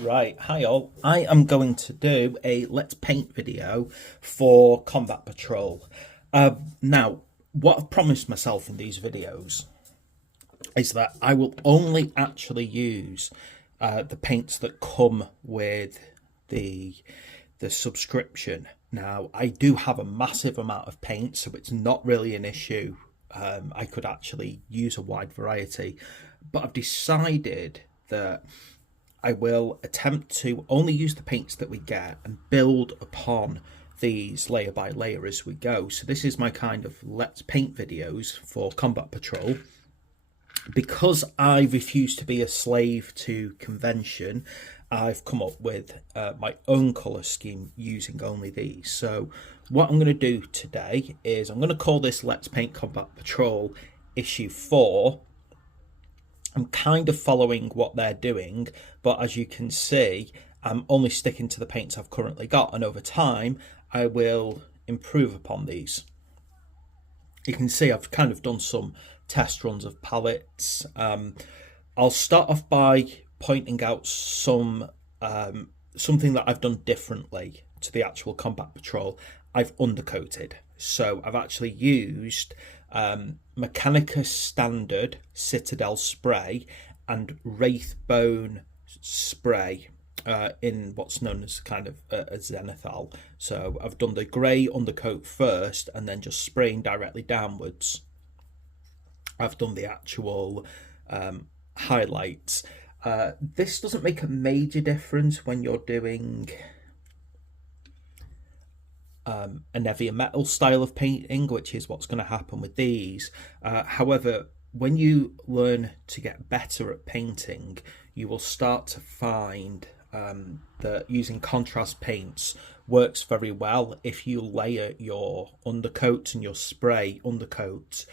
Right, hi all. I am going to do a Let's Paint video for Combat Patrol. Now, what I've promised myself in these videos is that I will only actually use the paints that come with the the subscription. Now, I do have a massive amount of paint, so it's not really an issue. I could actually use a wide variety, but I've decided that I will attempt to only use the paints that we get and build upon these layer by layer as we go. So this is my kind of let's paint videos for Combat Patrol. Because I refuse to be a slave to convention, I've come up with my own colour scheme using only these. So what I'm going to do today is I'm going to call this Let's Paint Combat Patrol issue 4. I'm kind of following what they're doing, but as you can see, I'm only sticking to the paints I've currently got, and over time I will improve upon these. You can see I've kind of done some test runs of palettes. I'll start off by pointing out something that I've done differently to the actual Combat Patrol. I've undercoated, so I've actually used Mechanicus Standard Citadel spray and Wraithbone spray in what's known as kind of a zenithal. So I've done the grey undercoat first and then just spraying directly downwards. I've done the actual highlights. This doesn't make a major difference when you're doing an heavier metal style of painting, which is what's going to happen with these. However, when you learn to get better at painting, you will start to find that using contrast paints works very well if you layer your undercoat and your spray undercoat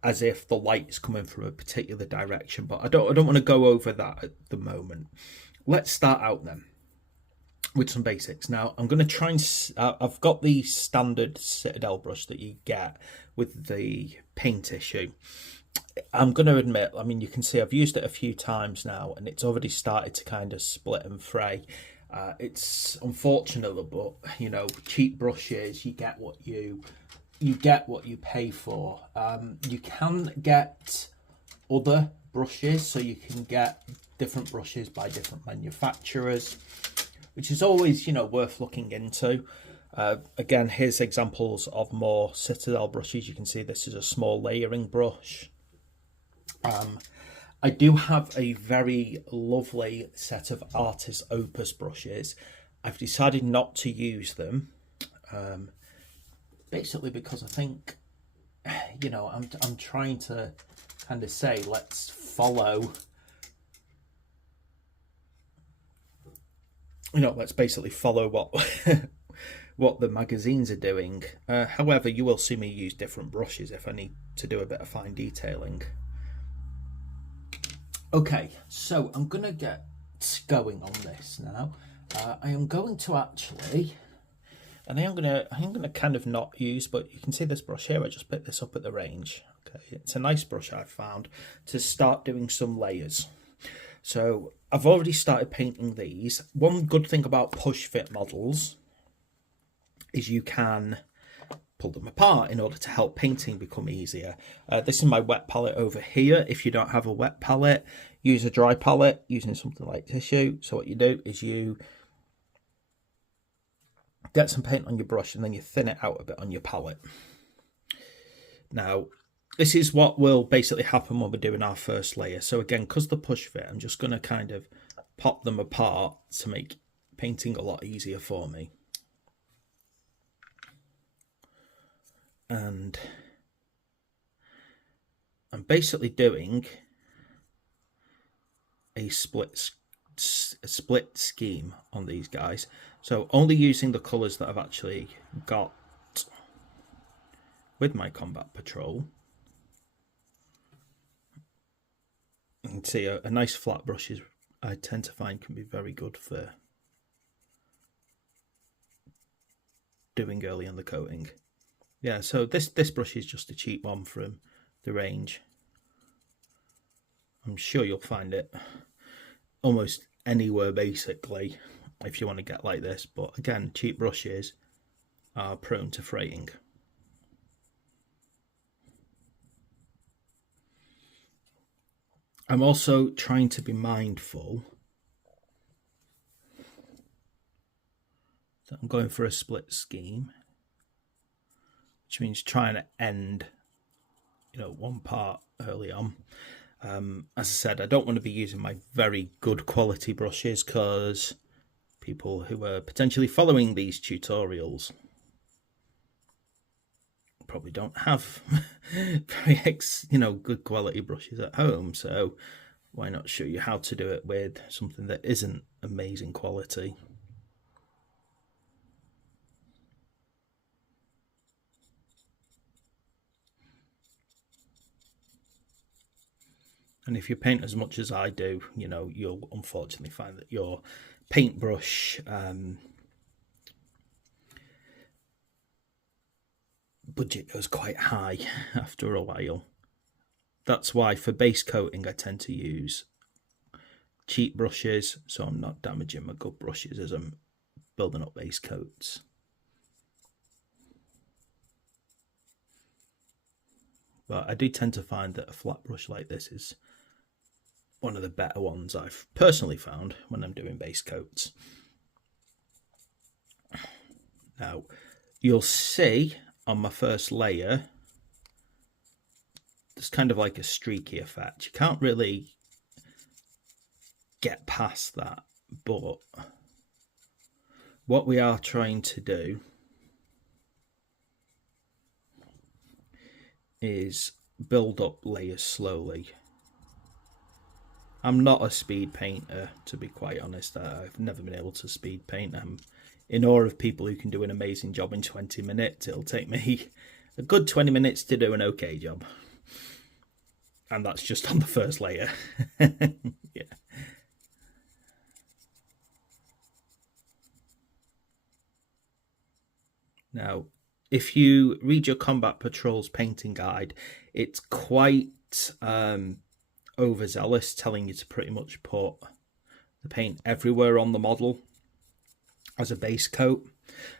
as if the light is coming from a particular direction. But I don't want to go over that at the moment. Let's start out then with some basics. Now I'm going to try and I've got the standard Citadel brush that you get with the paint issue. I'm going to admit, I mean, you can see I've used it a few times now and it's already started to kind of split and fray. It's unfortunate, but you know, cheap brushes, you get what you pay for. You can get other brushes, so you can get different brushes by different manufacturers, which is always, you know, worth looking into. Again, here's examples of more Citadel brushes. You can see this is a small layering brush. I do have a very lovely set of Artist Opus brushes. I've decided not to use them, basically because I think, you know, I'm trying to kind of say let's follow, you know, let's basically follow what what the magazines are doing. However, you will see me use different brushes if I need to do a bit of fine detailing. Okay, so I'm gonna get going on this now. I am going to actually, and I'm gonna kind of not use, but you can see this brush here. I just picked this up at the range. Okay, it's a nice brush I've found to start doing some layers. So I've already started painting these. One good thing about push fit models is you can pull them apart in order to help painting become easier. This is my wet palette over here. If you don't have a wet palette, use a dry palette using something like tissue. So what you do is you get some paint on your brush and then you thin it out a bit on your palette. Now, this is what will basically happen when we're doing our first layer. So again, because the push fit, I'm just going to kind of pop them apart to make painting a lot easier for me. And I'm basically doing a split scheme on these guys, so only using the colours that I've actually got with my Combat Patrol. You can see a nice flat brush is, I tend to find, can be very good for doing early on the coating. Yeah, so this brush is just a cheap one from the range. I'm sure you'll find it almost anywhere basically if you want to get like this, but again, cheap brushes are prone to fraying. I'm also trying to be mindful. So I'm going for a split scheme, which means trying to end, one part early on. As I said, I don't want to be using my very good quality brushes because people who are potentially following these tutorials probably don't have very good quality brushes at home, so why not show you how to do it with something that isn't amazing quality. And if you paint as much as I do, you'll unfortunately find that your paintbrush budget goes quite high after a while. That's why for base coating I tend to use cheap brushes, so I'm not damaging my good brushes as I'm building up base coats. But I do tend to find that a flat brush like this is one of the better ones I've personally found when I'm doing base coats. Now, you'll see on my first layer, there's kind of like a streaky effect. You can't really get past that, but what we are trying to do is build up layers slowly. I'm not a speed painter, to be quite honest. I've never been able to speed paint. I'm in awe of people who can do an amazing job in 20 minutes. It'll take me a good 20 minutes to do an okay job. And that's just on the first layer. Yeah. Now, if you read your Combat Patrol's painting guide, it's quite overzealous, telling you to pretty much put the paint everywhere on the model as a base coat.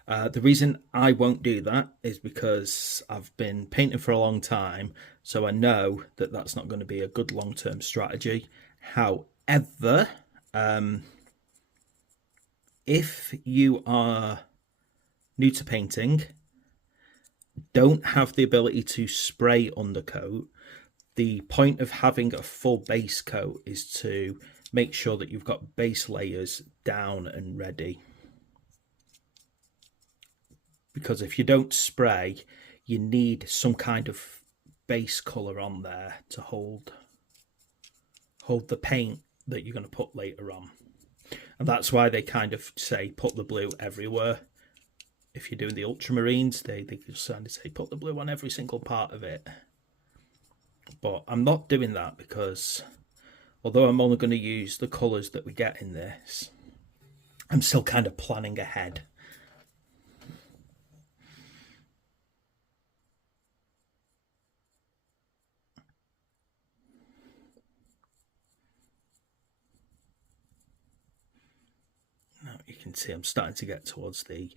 The reason I won't do that is because I've been painting for a long time, so I know that that's not going to be a good long-term strategy. However, if you are new to painting, don't have the ability to spray undercoat, the point of having a full base coat is to make sure that you've got base layers down and ready. Because if you don't spray, you need some kind of base colour on there to hold the paint that you're going to put later on. And that's why they kind of say put the blue everywhere. If you're doing the ultramarines, they just kind of say put the blue on every single part of it. But I'm not doing that because although I'm only going to use the colours that we get in this, I'm still kind of planning ahead. Now you can see I'm starting to get towards the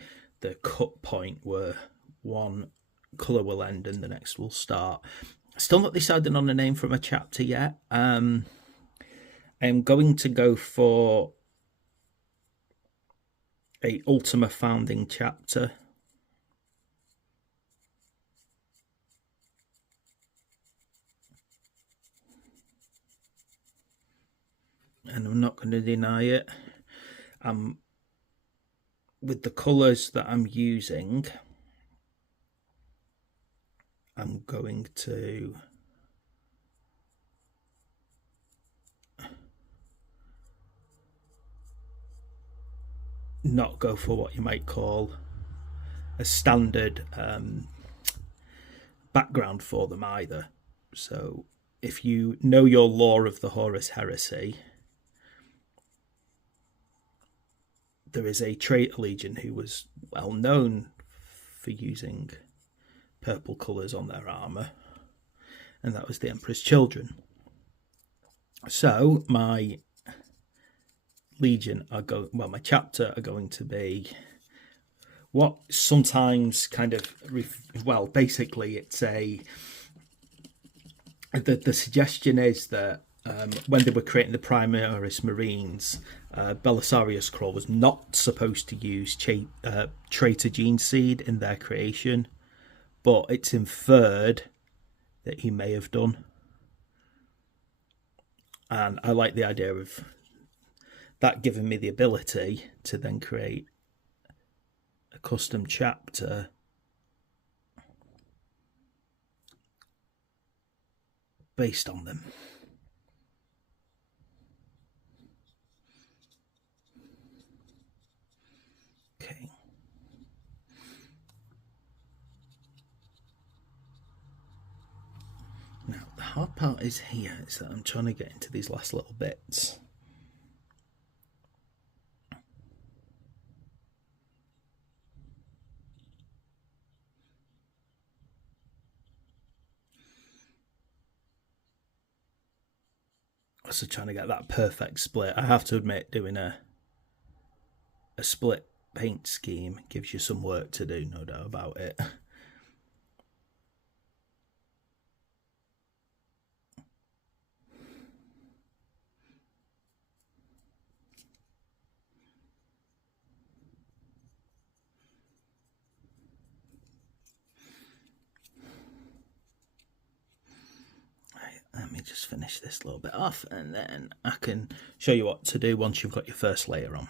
cut point where one colour will end and the next will start. Still not decided on a name from a chapter yet. I'm going to go for a Ultima Founding chapter. And I'm not going to deny it. With the colours that I'm using, I'm going to not go for what you might call a standard background for them either. So if you know your lore of the Horus Heresy, there is a traitor legion who was well known for using purple colours on their armour, and that was the Emperor's Children. So my Legion are going, well, my chapter are going to be what sometimes kind of, well, basically it's the suggestion is that when they were creating the Primaris Marines, Belisarius Crawl was not supposed to use Traitor Gene Seed in their creation, but it's inferred that he may have done. And I like the idea of that giving me the ability to then create a custom chapter based on them. Okay. Now, the hard part is here, is that I'm trying to get into these last little bits. So trying to get that perfect split. I have to admit, doing a split paint scheme gives you some work to do, no doubt about it. Let me just finish this little bit off, and then I can show you what to do once you've got your first layer on.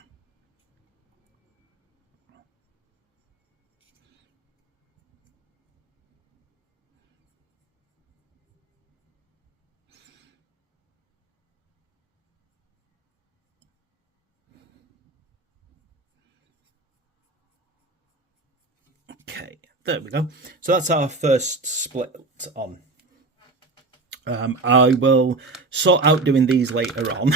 Okay, there we go. So that's our first split on. I will sort out doing these later on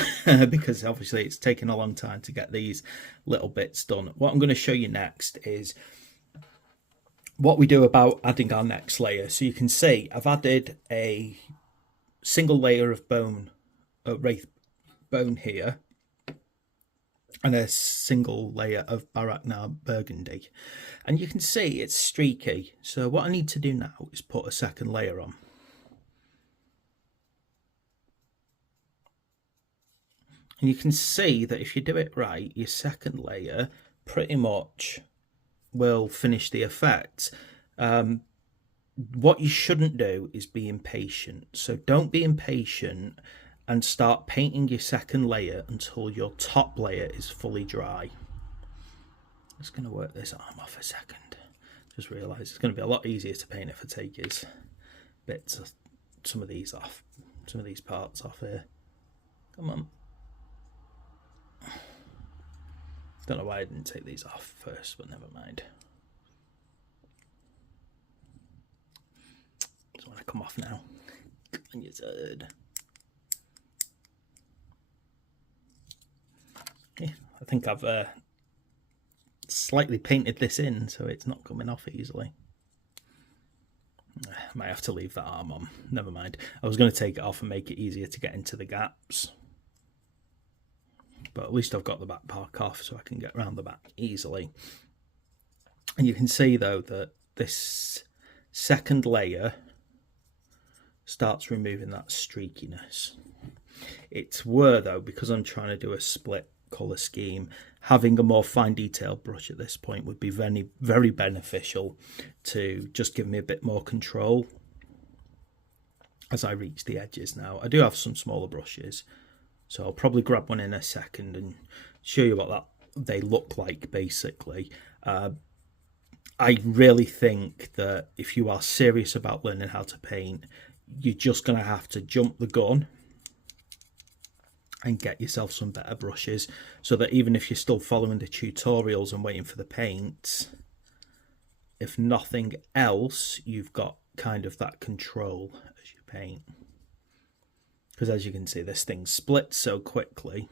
because obviously it's taken a long time to get these little bits done. What I'm going to show you next is what we do about adding our next layer. So you can see I've added a single layer of bone, wraith bone here, and a single layer of Baraknar Burgundy. And you can see it's streaky. So what I need to do now is put a second layer on. And you can see that if you do it right, your second layer pretty much will finish the effect. What you shouldn't do is be impatient. So don't be impatient and start painting your second layer until your top layer is fully dry. I'm just going to work this arm off a second. Just realise it's going to be a lot easier to paint if I take his bits of some of these off, some of these parts off here. Come on. Don't know why I didn't take these off first, but never mind. Just want to come off now. And you said, yeah, I think I've slightly painted this in, so it's not coming off easily. I might have to leave that arm on. Never mind. I was going to take it off and make it easier to get into the gaps. But at least I've got the back part off so I can get around the back easily. And you can see though that this second layer starts removing that streakiness. It's though, because I'm trying to do a split colour scheme, having a more fine detail brush at this point would be very, very beneficial to just give me a bit more control as I reach the edges. Now I do have some smaller brushes, so I'll probably grab one in a second and show you what they look like basically. I really think that if you are serious about learning how to paint, you're just going to have to jump the gun and get yourself some better brushes, so that even if you're still following the tutorials and waiting for the paints, if nothing else, you've got kind of that control as you paint. Because as you can see, this thing splits so quickly.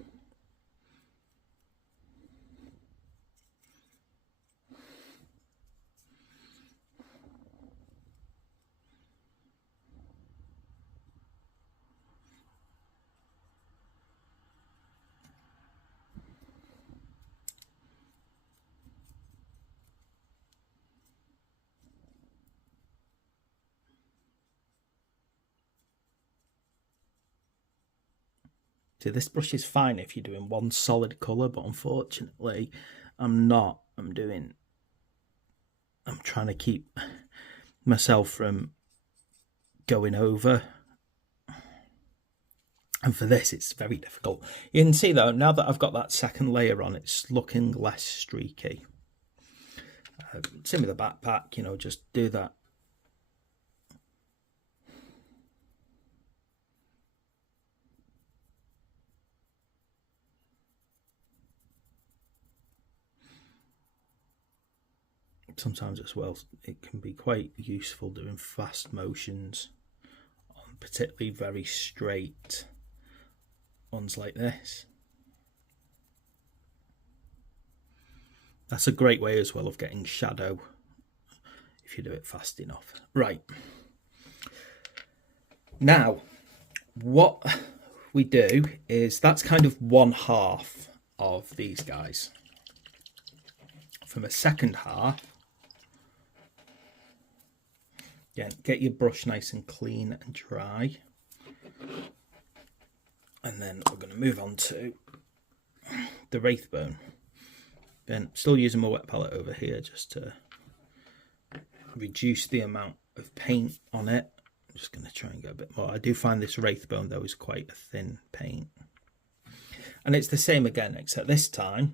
See, this brush is fine if you're doing one solid colour, but unfortunately I'm not. I'm trying to keep myself from going over. And for this, it's very difficult. You can see though, now that I've got that second layer on, it's looking less streaky. Same with the backpack, you know, just do that. Sometimes as well, it can be quite useful doing fast motions on particularly very straight ones like this. That's a great way as well of getting shadow if you do it fast enough. Right, now what we do is, that's kind of one half of these guys. From a second half, again, get your brush nice and clean and dry. And then we're going to move on to the Wraithbone. Then still using my wet palette over here just to reduce the amount of paint on it. I'm just going to try and get a bit more. I do find this Wraithbone though is quite a thin paint. And it's the same again, except this time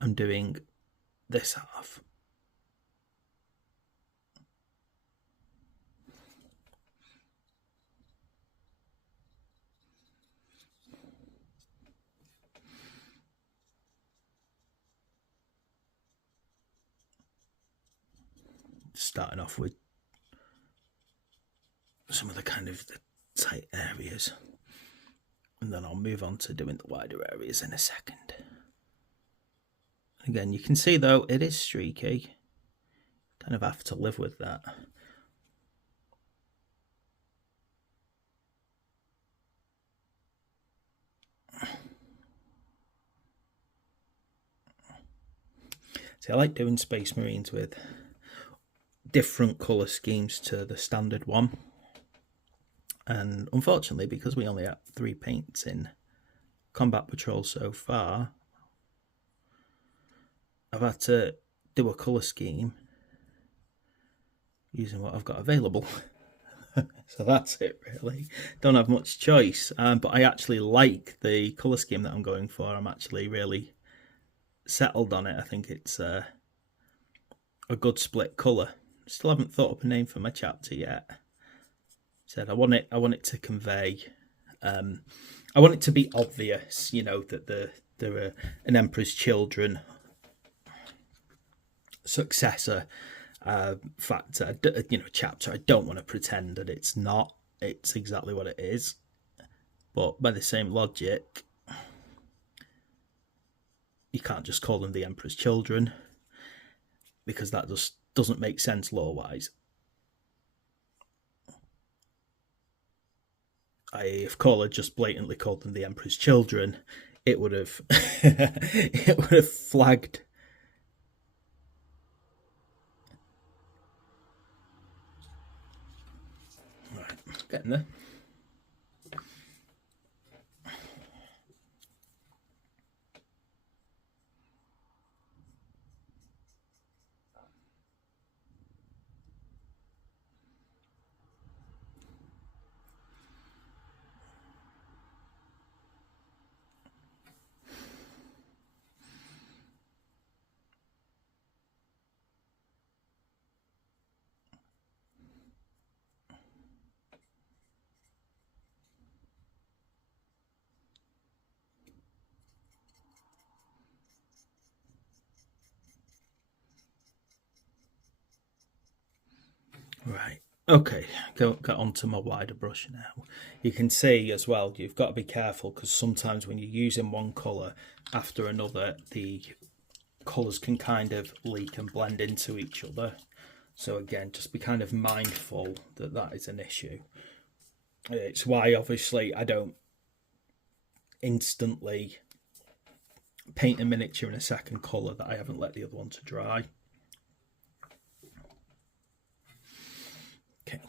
I'm doing this half. Starting off with some of the kind of the tight areas, and then I'll move on to doing the wider areas in a second. Again, you can see though it is streaky, kind of have to live with that. See, I like doing Space Marines with different colour schemes to the standard one, and unfortunately because we only have 3 paints in Combat Patrol so far, I've had to do a colour scheme using what I've got available. So that's it really, don't have much choice, but I actually like the colour scheme that I'm going for. I'm actually really settled on it. I think it's a good split colour. Still haven't thought up a name for my chapter yet. Said I want it to convey, I want it to be obvious, you know, that they're an Emperor's Children successor factor, you know, chapter. I don't want to pretend that it's not. It's exactly what it is. But by the same logic, you can't just call them the Emperor's Children, because that just doesn't make sense lore-wise. If Cole had just blatantly called them the Emperor's Children, it would have it would have flagged. Right, getting there. Right, okay, get onto my wider brush now. You can see as well, you've got to be careful, because sometimes when you're using one colour after another, the colours can kind of leak and blend into each other. So again, just be kind of mindful that that is an issue. It's why obviously I don't instantly paint a miniature in a second colour that I haven't let the other one to dry. Okay.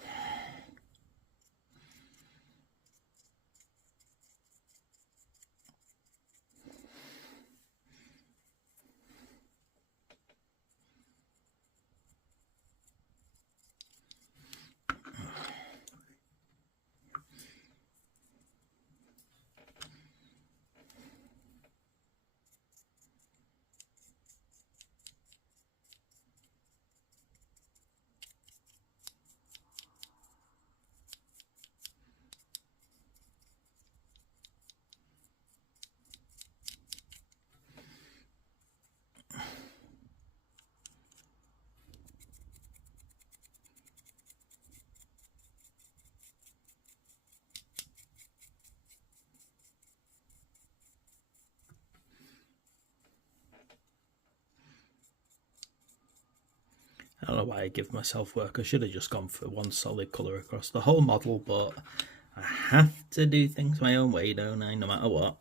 don't know why I give myself work. I should have just gone for one solid colour across the whole model, but I have to do things my own way, don't I, no matter what.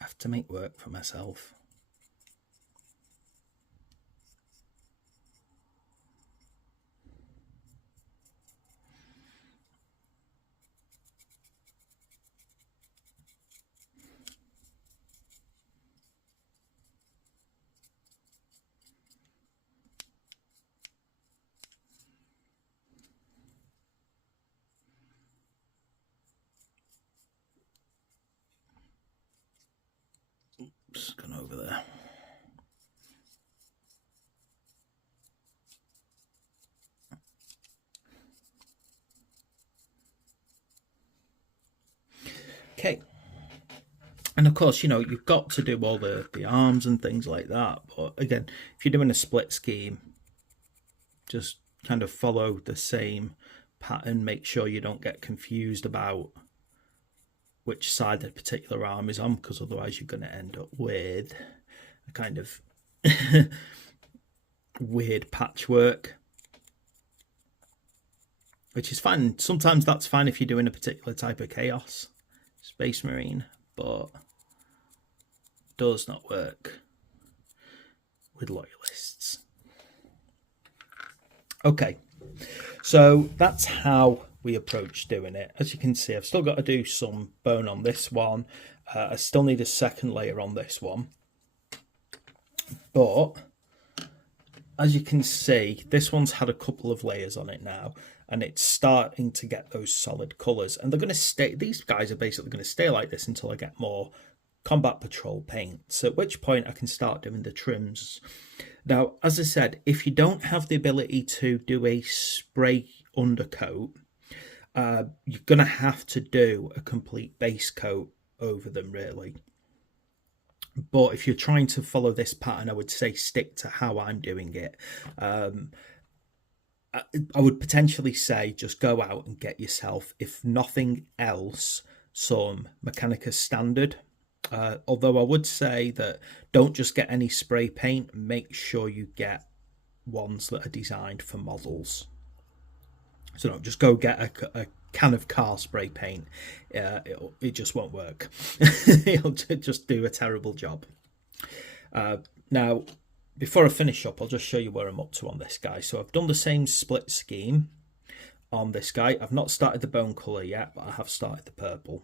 I have to make work for myself. Just gone over there. Okay. And of course, you know, you've got to do all the arms and things like that. But again, if you're doing a split scheme, just kind of follow the same pattern. Make sure you don't get confused about which side the particular arm is on, because otherwise you're going to end up with a kind of weird patchwork, which is fine. Sometimes that's fine if you're doing a particular type of chaos Space Marine, but does not work with loyalists. Okay, so that's how we approach doing it. As you can see, I've still got to do some bone on this one. I still need a second layer on this one, but as you can see, this one's had a couple of layers on it now, and it's starting to get those solid colours, and they're going to stay, these guys are basically going to stay like this until I get more Combat Patrol paints, at which point I can start doing the trims. Now, as I said, if you don't have the ability to do a spray undercoat, you're going to have to do a complete base coat over them, really. But if you're trying to follow this pattern, I would say stick to how I'm doing it. I would potentially say just go out and get yourself, if nothing else, some Mechanicus Standard. Although I would say that don't just get any spray paint, make sure you get ones that are designed for models. So don't just go get a can of car spray paint. It just won't work. It'll just do a terrible job. Now, before I finish up, I'll just show you where I'm up to on this guy. So I've done the same split scheme on this guy. I've not started the bone colour yet, but I have started the purple.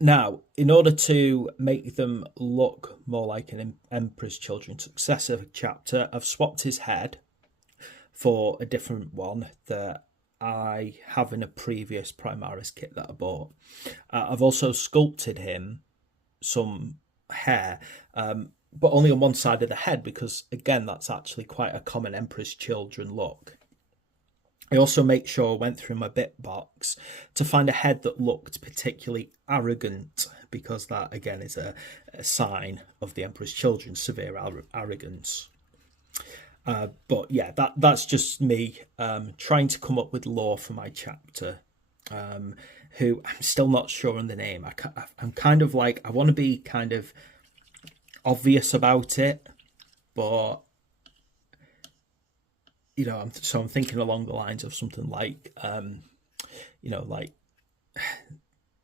Now, in order to make them look more like an Emperor's Children successive chapter, I've swapped his head for a different one that I have in a previous Primaris kit that I bought. I've also sculpted him some hair, but only on one side of the head, because again, that's actually quite a common Emperor's Children look. I also make sure I went through my bit box to find a head that looked particularly arrogant, because that again is a sign of the Emperor's Children, severe arrogance. But yeah, that's just me trying to come up with lore for my chapter, who I'm still not sure on the name. I'm kind of like, I want to be kind of obvious about it, but you know, I'm thinking along the lines of something like, you know, like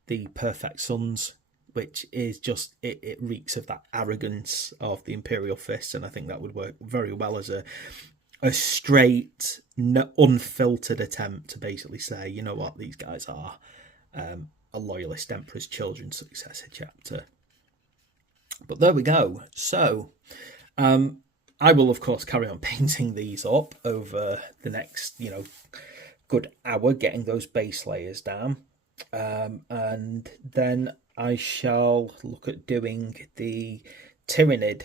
the Perfect Sons, which is just, it reeks of that arrogance of the Imperial Fist, and I think that would work very well as a straight, unfiltered attempt to basically say, you know what, these guys are a loyalist Emperor's Children successor chapter. But there we go. So, I will, of course, carry on painting these up over the next, you know, good hour, getting those base layers down. And then I shall look at doing the Tyranid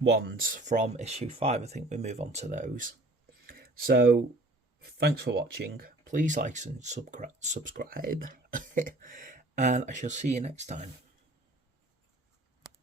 ones from issue 5. I think we move on to those. So, thanks for watching. Please like and subscribe. And I shall see you next time.